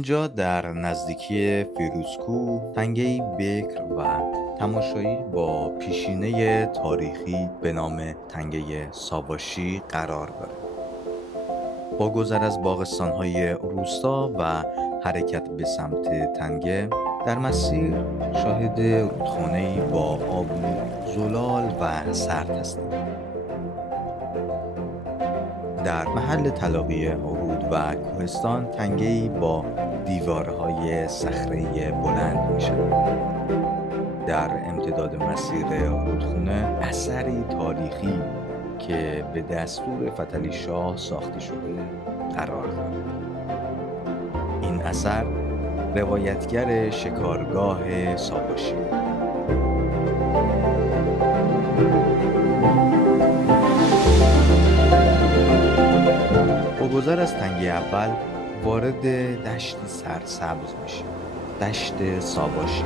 اینجا در نزدیکی فیروزکوه تنگه‌ای بکر و تماشایی با پیشینه تاریخی به نام تنگه ساواشی قرار دارد. با گذر از باغستان‌های روستا و حرکت به سمت تنگه در مسیر شاهد رودخانه‌ای با آبی زلال و سرد هستیم. در محل تلاقی رود و کوهستان تنگه‌ای با دیوارهای صخره‌ای بلند می‌شود. در امتداد مسیر رودخانه اثری تاریخی که به دستور فتحعلی شاه ساخته شده قرار دارد. این اثر روایتگر شکارگاه ساواشی. با گذر از تنگه اول وارد دشتی سرسبز میشه، دشت ساواشی.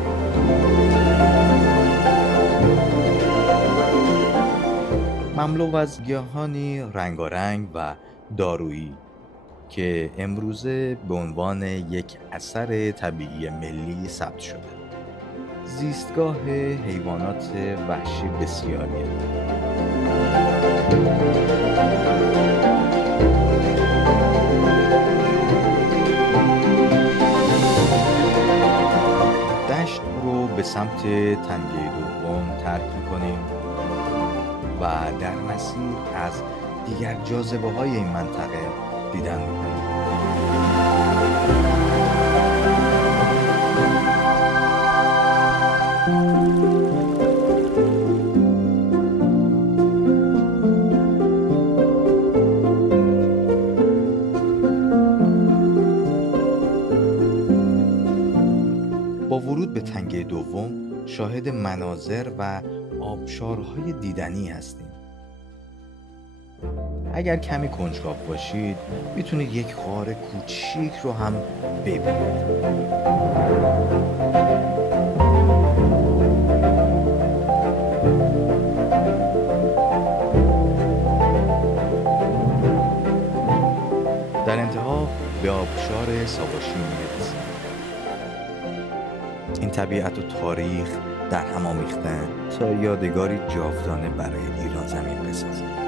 مملو از گیاهانی رنگارنگ و دارویی که امروزه به عنوان یک اثر طبیعی ملی ثبت شده. زیستگاه حیوانات وحشی بسیاری. دشت رو به سمت تنگه دوم ترک می‌کنیم و در مسیر از دیگر جاذبه‌های این منطقه دیدن می‌کنیم. با ورود به تنگه دوم شاهد مناظر و آبشارهای دیدنی هستیم. اگر کمی کنجکاو باشید میتونید یک غار کوچیک رو هم ببینید. در انتها به آبشار ساواشی میرسیم. این طبیعت و تاریخ در هم آمیختن تا یادگاری جاودانه برای ایران زمین بسازند.